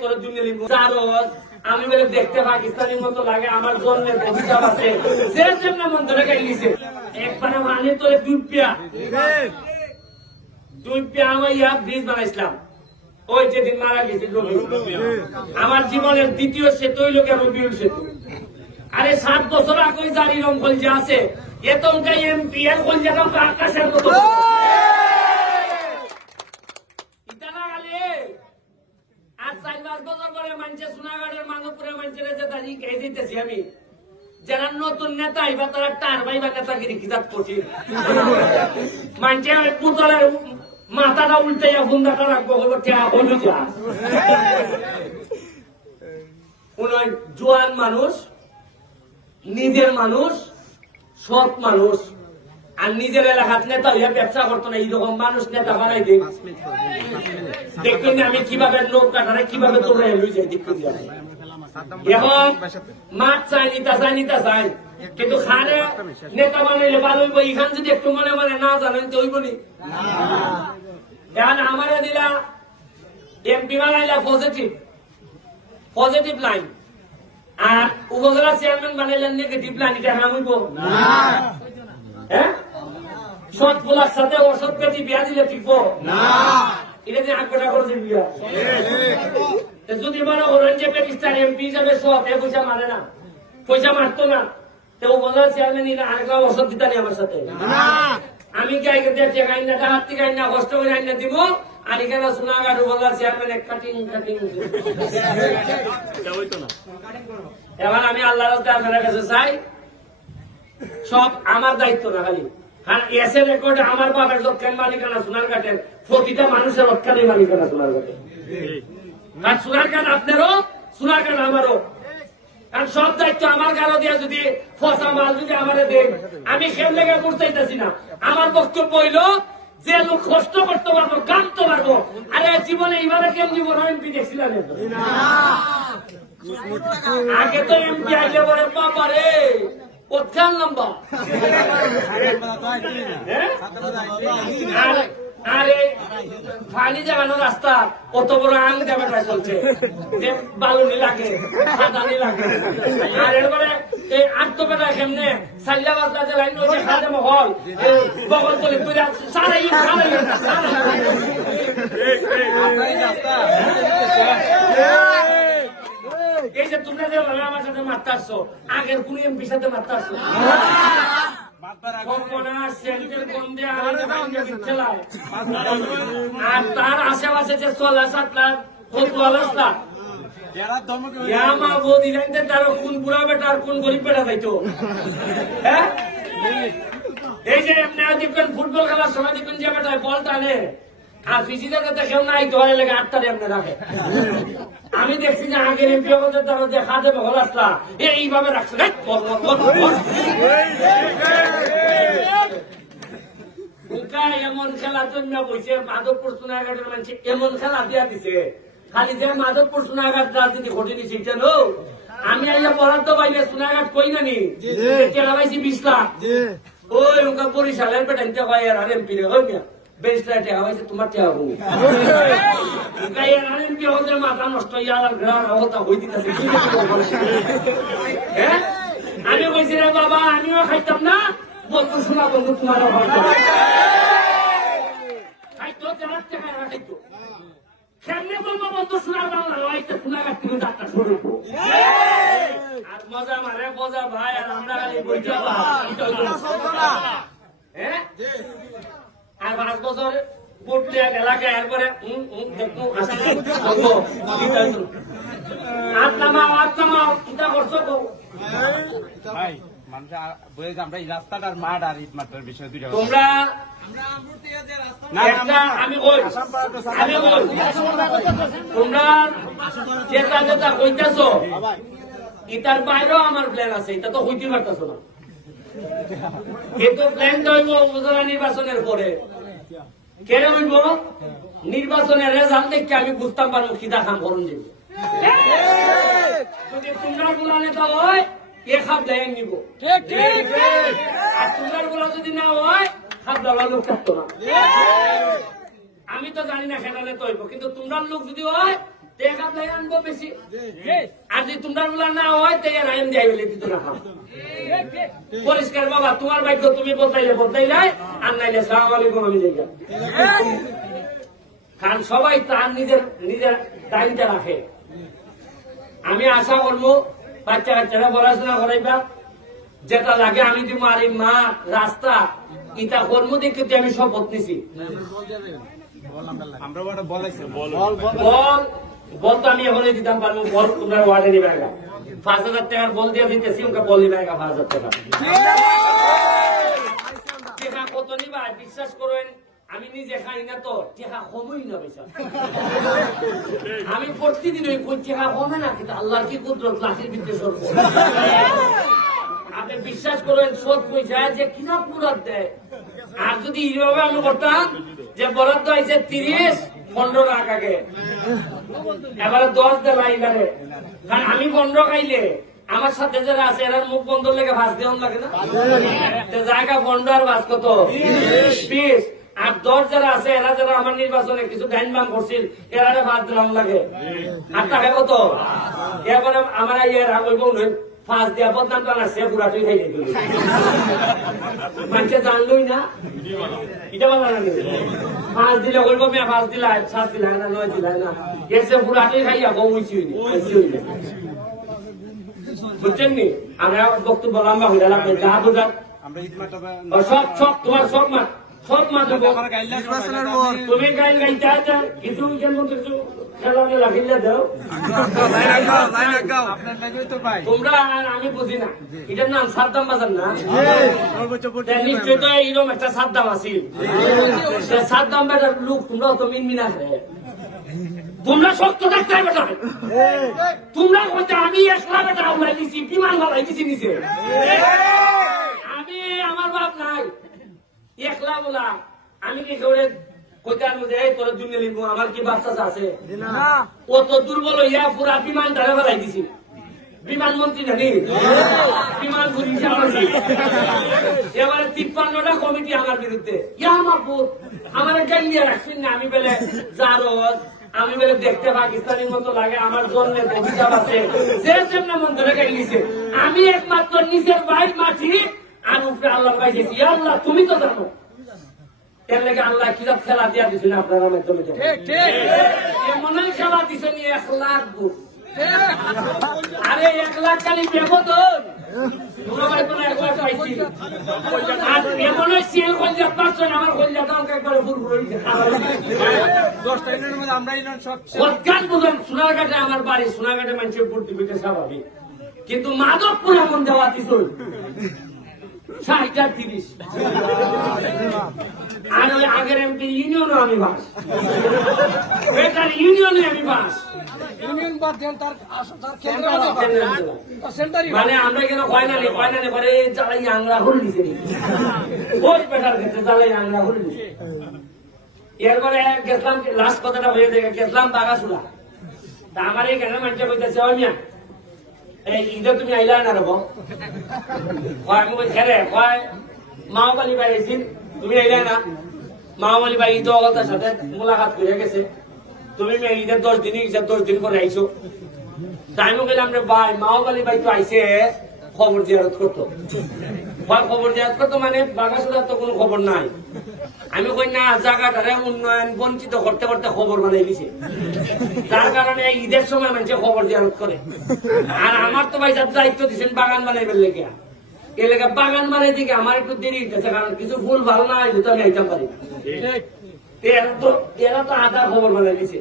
তোর দুনিয়া লিখবো আমি বলে দেখতে পাকিস্তানের মতো লাগে আমার জন্মের অভিশাপ আছে যে যেমন মন ধরে গাইলিছে একবার মানে তোরে দুই পিয়া আমার ইয়া ব্রিজ বানাইছিলাম ওই যেদিন মারা গেছে আমার জীবনের দ্বিতীয় সেতু হইল কেন রবিউল সেতু আরে 7 বছর আগে জারি রংফল যে আছে এতটা এমপি এর কলজাটা আকাশের মতো ইতানা গালে আজ 4-5 বছর পরে মানুষে সোনাগাড়ের মাধবপুরের মানুষের যে দাঁড়িয়ে কে দিতেছি আমি যারা নতুন নেতা আইবা তারা টার ভাইবা নেতাগিরি কিজাত করছি মানুষের পুতলের মাথাটা উল্টাইয়া ফুন্দাটা রাখবো হইল যা কোন জোয়ান মানুষ নিজের মানুষ সৎ মানুষ আর নিজের এলাকার নেতা হইয়া ব্যবসা করতো না এইরকম মানুষ নেতা বানাই দিন দেখবেন আমি কিভাবে নৌকাটারে কিভাবে তোমরা লই যাই দেখতে এখন মাছ চাই নিতা চাই কিন্তু খারে নেতা বানাইলে ভালো হইব এখান যদি একটু মনে মনে না জানেন তো হইব নি এখন আমারে দিলা এমপি বানাইলা পজিটিভ লাইন আর উপজেলা চেয়ারম্যান বানাইলেন নেগেটিভ লাইন এটা হাম হইব হ্যাঁ সৎ ফুলার সাথে অসৎ পেটি বিয়া দিলে টিকবো না এটা যে আগ্রহ করছে বিয়া যদি মনে করেন যে পেটিস্টার এমপি হিসাবে সৎ এ পয়সা মারে না পয়সা মারতো না তো উপজেলা চেয়ারম্যান আরেকটা অসৎ দিতা নেই আমার সাথে আমি কি আগে গাইন না হাত থেকে গাইন না কষ্ট করে গাইন না দিব আর এখানে সোনাগাড় উপজেলা চেয়ারম্যান এক কাটিং এবার আমি আল্লাহর আপনার কাছে চাই সব আমার দায়িত্ব না খালি এসে রেকর্ডে আমার বাবার যৎকান মালিকানা সোনার কাটেন প্রতিটা মানুষের অৎকানের মালিকানা সোনার কাটে আর সোনার কাঠ আপনারও সোনার কাঠ আমারও কারণ সব দায়িত্ব আমার গালো দিয়ে যদি ফসা মাল যদি আমারে দেন আমি খেল লেগে পড়তেছি না আমার বক্তব্য হইল যে লোক কষ্ট করতে পারবো কামতে পারবো আরে জীবনে এইভাবে কেন জীবন এমপি দেখছিলাম আগে তো এমপি আইলে বলে বাবা রে কোথায় লম্বা আরে ফানি জাগানো রাস্তা কত বড় আং জায়গাটা চলছে বালুনি লাগে সাদানি লাগে আর এরপরে এই আত্মপেটা কেমনে সাল্লা বাজলা যে লাইন রয়েছে খাদে মহল বগল তলে তুই সারাই এই যে তোমরা যে আমার সাথে মারতে আসছো আগের কোন এমপির সাথে মারতে আসছো আর তার আশেপাশে যে 16-7 লাখ অবস্থা তার কোন বুড়া বেটা আর কোন গরিব বেটা যাইতো হ্যাঁ এই যে দেখবেন ফুটবল খেলার সময় দেখবেন যে বেটা বল টানে আর ফিজিদের কাছে কেউ নাই ধরে লেগে 8টারে এমনি রাখে আমি দেখছি যে আগের এমপি দ্বারা যে খাদে বহল আসলা এইভাবে রাখছে এমন খেলার জন্য বলছে মাধবপুর সোনাঘাটের মানুষ এমন খেলা দিয়া দিছে খালি যে মাধবপুর সোনাঘাট রাজনীতি ঘটে দিছে কেন আমি আইয়া বরাদ্দ পাইলে সোনাঘাট কই নানি কেনা পাইছি 20 লাখ ওই ওকে বরিশালের পেটাইতে হয় আর এমপি রে হই না বেশটা টাকা হয়েছে তোমার টাকা হবো এমপি হতে মাথা নষ্ট হয়ে দিতেছে আমি বলছি রে বাবা আমিও খাইতাম না বন্ধু শোনা বন্ধু তোমার খাইতো 4 টাকা খাইতো কেমনে বলবো বন্ধু শোনা বাংলা লাইতে শোনা কাটতে যাত্রা শুরু আর মজা মারে মজা ভাই আর আমরা বইটা হ্যাঁ আর 5 বছর পড়তে এলাকায় এরপরে চিন্তা করছো তো ভাই রাস্তাটার মাঠ আর ইট মাঠের বিষয় তোমরা তোমরা যেটা যেটা কইতেছো এটার বাইরেও আমার প্ল্যান আছে এটা তো হইতে পারতেছো না কিন্তু প্ল্যানটা হইব উপজেলা নির্বাচনের পরে কেন হইব নির্বাচনের রেজাল্ট দেখে আমি বুঝতাম পারবো কি দেখাম করুন যাবো যদি তোমরা গুলা নেতা হয় এ খাপ দেয় নিব আর তোমরা গুলা যদি না হয় খাপ দেওয়ার লোক থাকতো না আমি তো জানি না সেটা নেতা হইব কিন্তু তোমরা লোক যদি হয় টেকা তাই আনবো বেশি আর যদি তোমরা গুলা না হয় তাই আইন যাই বলে দিতে রাখা পরিষ্কার বাবা তোমার ভাগ্য তুমি বদলাইলাই আর নাইলে সালাম আলাইকুম আমি যাই কারণ সবাই তার নিজের টাইমটা রাখে আমি আশা করবো বাচ্চা কাচ্চারা পড়াশোনা করাইবা যেটা লাগে আমি দিব আর এই মা রাস্তা ইটা কর্ম দেখে আমি শপথ নিছি বল তো আমি এখন দিতাম পারবো বল তোমরা ওয়ার্ডে নিবে 5,000 টাকার বল দিয়ে দিতেছি ওকে বল নিবে 5,000 টাকা টেকা কত নিবা বিশ্বাস করেন আমি নিজে খাই না তো টেকা কমই না বেশা আমি প্রতিদিন ওই টেকা কমে না কিন্তু আল্লাহর কি কুদরত লাঠির ভিতরে সরব আপনি বিশ্বাস করেন সৎ পয়সা যে কিনা পুরাত দেয় আর যদি এইভাবে আমি করতাম যে বরাদ্দ হয়েছে 30-15 লাখ আগে এবারে 10 দেয় এবারে কারণ আমি 15 খাইলে আমার সাথে যারা আছে এরা মুখ বন্ধ লেগে ভাস দেওয়ান লাগে না জায়গা 15 আর ভাস কত 20 আর 10 যারা আছে এরা যারা আমার নির্বাচনে কিছু গাইন বাম করছিল এরা ভাস দিলাম লাগে আর টাকা কত এবারে আমার ইয়ের হইব নয় 5 দিয়া বদনাম টানা সে পুরাটাই খাই দিল মানুষে জানলই না এটা বলা না 5 দিলে বলবো মেয়ে 5 দিলা 7 দিলা না 9 দিলা না এর সে পুরাটাই খাইয়া বউ হইছি বুঝছেন নি আমরা বক্তব্য লম্বা হয়ে গেলাম যা বোঝার সব তোমার সব মা তুমি গাইল গাইতে আছে কিছু কিছু খেলাতে লাগিলে দাও তোমরা আমি বুঝি না এটার নাম সাদ্দাম বাজার না নিশ্চয় তো এইরকম একটা সাদ্দাম আছিল সাদ্দাম বাজার লোক তোমরা তো মিনমিনা তোমরা শক্ত থাকতে হবে বেটা তোমরা বলতে আমি একলা বেটা উড়াই দিছি বিমান ভালাই দিছি নিচে আমি আমার বাপ নাই একলা বলা আমি কি করে কোথার মধ্যে তোর দুনিয়া লিখবো আমার কি বাচ্চা আছে ও তো দুর্বল হইয়া পুরা বিমান ধরে ফেলাই দিছি বিমান মন্ত্রী জানি বিমান এবারে 53টা কমিটি আমার বিরুদ্ধে ইয়া মাহবুব আমার জ্ঞান দিয়ে রাখছেন না আমি বেলে জারজ আমি বলে দেখতে পাকিস্তানের মতো লাগে আমার জন্মের অভিশাপ আছে যে যেমন মন ধরে গেছে আমি একমাত্র নিজের বাইর মাটি আর উপরে আল্লাহ পাইছি আল্লাহ তুমি তো জানো এর লেগে আল্লাহ কিতাব খেলা দিয়া দিছেন আপনার মাধ্যমে মনে খেলা দিছেন 1 লাখ বুক আরে 1 লাখ খালি বেবদন আর এমন সেল করলে পারছেন আমার কল্যাণ আমাকে একবারে ফুরফুর হইছে 10 টা দিনের মধ্যে আমরা ইনন সব সৎকার বুঝুন সোনারঘাটে আমার বাড়ি সোনারঘাটে মানুষের ভর্তি হইতে স্বাভাবিক কিন্তু মাধবপুর এমন দেওয়া দিছ 60-30 আর ওই আগের এমপি ইউনিয়নও আমি বাস বেটার ইউনিয়নে আমি বাস ইউনিয়ন বাদ দেন তার সেন্টারি মানে আমরা কেন কয়নানি করে জ্বালাই আংরা হল দিছে ওই বেটার ক্ষেত্রে জ্বালাই আংরা হল দিছে এরপরে গেছিলাম লাস্ট কথাটা হয়ে দেখে গেছিলাম বাগাসুলা তা আমার এই কেন মানুষ কইতেছে ওই মিয়া এই ঈদে তুমি আইলা না রব আমি খেলে কয় মাওবালি ভাই এসেছিল তুমি আইলা না মাওবালি ভাই ঈদ অগতার সাথে মোলাকাত করে গেছে তুমি ঈদের 10 দিনই 10 দিন পরে আইসো তাই আমি বললাম রে ভাই মাওবালি ভাই তো আইসে খবর জিয়ারত করতো খবর জিয়ারত করতো মানে বাগাসুলার তো কোনো খবর নাই আমি কই না জায়গাটারে উন্নয়ন বঞ্চিত করতে করতে খবর বানাই দিছে যার কারণে ঈদের সময় মানুষ খবর জিয়ারত করে আর আমার তো ভাই দায়িত্ব দিচ্ছেন বাগান বানাইবার লেগে এ লেগে বাগান বানাই দিকে আমার একটু দেরি হইতেছে কারণ কিছু ফুল ভালো না হইলে তো আমি আইতাম পারি এরা তো আধা খবর বানাই দিছে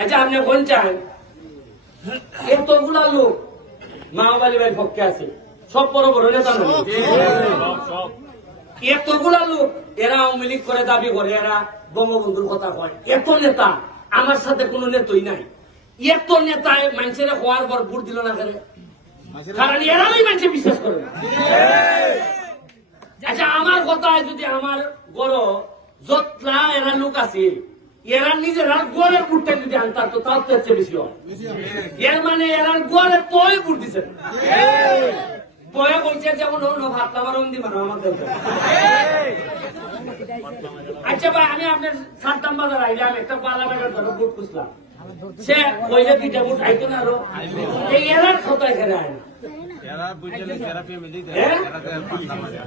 আচ্ছা আপনি কোন চান এতগুলা লোক মাওবালি ভাই পক্ষে আছে সব বড় বড় নেতা এতগুলা লোক এরা আওয়ামী লীগ করে দাবি করে এরা বঙ্গবন্ধুর কথা কয় এত নেতা আমার সাথে কোনো নেতই নাই এত নেতায় মানুষের হওয়ার পর ভোট দিল না করে কারণ এরাই মানুষে বিশ্বাস করে না আচ্ছা আমার কথায় যদি আমার বড় যতলা এরা লোক আছে এরা নিজেরা গোড়ের ভোটটা যদি আনতাম তো তাও তো হচ্ছে বেশি হয় এর মানে এরা গোড়ের তোই ভোট দিছে বয়া বলছে যেমন ভাত খাবার অন্দি মানো আমাদের আচ্ছা ভাই আমি আপনার সাদ্দাম বাজার আইলাম একটা পালা বাজার ধরো ভোট খুঁজলাম সে কইলে দুইটা ভোট আইতো না আরো এই এরার কথা এখানে আয় না এরা বুঝলে এরা ফ্যামিলি হ্যাঁ? এরা